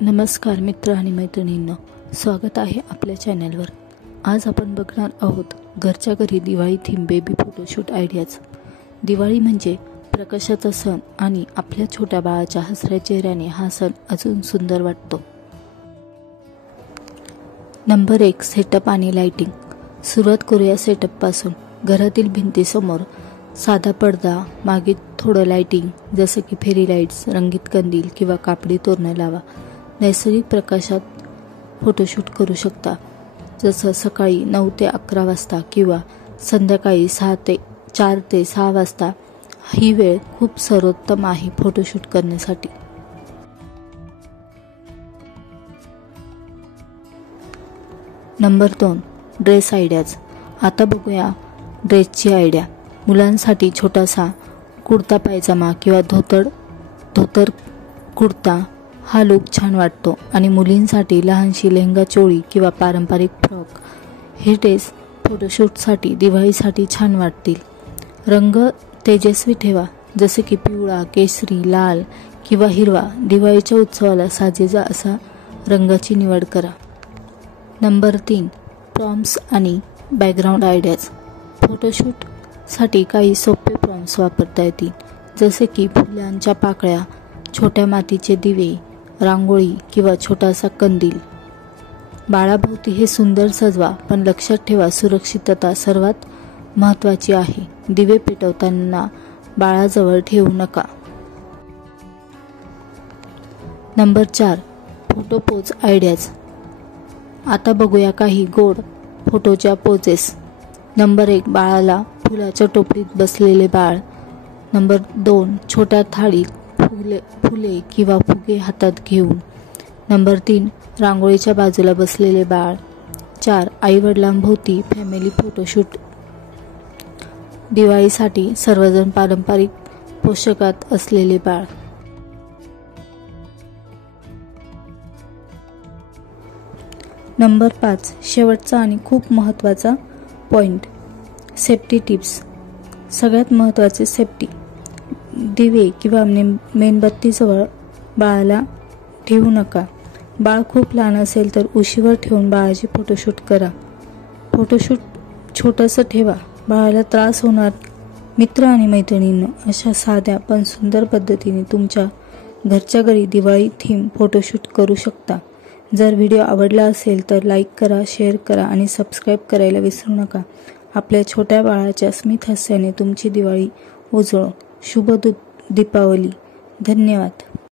नमस्कार मित्र आणि मैत्रिणींनो, स्वागत आहे आपल्या चॅनलवर। आज आपण बघणार आहोत घरच्या घरी Diwali theme baby photoshoot ideas. Diwali म्हणजे प्रकाशाचा सण आणि आपल्या छोट्या बाळाच्या हसऱ्या चेहऱ्याने हा सण अजून सुंदर वाटतो। नंबर 1, सेटअप आणि लाइटिंग। सुरुवात करूया सेटअप पासून। घरातील भिंतीसमोर साधा पडदा, मागे थोडं लाइटिंग जसे की फेरी लाईट्स, रंगीत कंदील किंवा कापडी तोरणं लावा। नैसर्गिक प्रकाशात फोटोशूट करू शकता, जसं सकाळी 9 ते 11 वाजता किंवा संध्याकाळी 4 ते 6 वाजता। ही वेळ खूप सर्वोत्तम आहे फोटोशूट करण्यासाठी। Number 2, dress ideas. आता बघूया ड्रेसची आयडिया। मुलांसाठी छोटासा कुर्ता पायजामा किंवा धोतर कुर्ता हा लुक छान वाटतो आणि मुलींसाठी लहानशी लेहंगा चोळी किंवा पारंपरिक फ्रॉक हे ड्रेस फोटोशूटसाठी दिवाळीसाठी छान वाटतील। रंग तेजस्वी ठेवा, जसे की पिवळा, केशरी, लाल किंवा हिरवा। दिवाळीच्या उत्सवाला साजेसा असा रंगाची निवड करा। नंबर 3, प्रॉम्प्ट्स आणि बॅकग्राऊंड आयडियाज। फोटोशूटसाठी काही सोपे प्रॉम्प्ट्स वापरता येतील, जसे की फुलांच्या पाकळ्या, छोट्या मातीचे दिवे, रांगोळी किंवा छोटासा कंदील। बाळाभोवती हे सुंदर सजवा, पण लक्षात ठेवा सुरक्षितता सर्वात महत्त्वाची आहे। दिवे पेटवताना बाळाजवळ ठेवू नका। Number 4, photo pose ideas. आता बघूया काही गोड फोटोच्या पोजेस। नंबर 1, बाळाला फुलाच्या टोपलीत बसलेले बाळ। नंबर 2, छोट्या थाळीत फुले किंवा फुगे हातात घेऊन। नंबर 3, रांगोळीच्या बाजूला बसलेले बाळ। 4, आईवडिलांभोवती फॅमिली फोटोशूट। दिवाळीसाठी सर्वजण पारंपरिक पोशाखात असलेले बाळ। नंबर 5, शेवटचा आणि खूप महत्त्वाचा पॉइंट, सेफ्टी टिप्स। सगळ्यात महत्त्वाचे सेफ्टी। दिवे किंवा मेणबत्तीजवळ बाळाला ठेवू नका। बाळ खूप लहान असेल तर उशीवर ठेवून बाळाची फोटोशूट करा। फोटोशूट छोटंसं ठेवा, बाळाला त्रास होणार। मित्र आणि मैत्रिणींनो, अशा साध्या पण सुंदर पद्धतीने तुमच्या घरच्या घरी दिवाळी थीम फोटोशूट करू शकता। जर व्हिडिओ आवडला असेल तर लाईक करा, शेअर करा आणि सबस्क्राईब करायला विसरू नका। आपल्या छोट्या बाळाच्या स्मित हास्याने तुमची दिवाळी उजळो। शुभ दीपावली। धन्यवाद।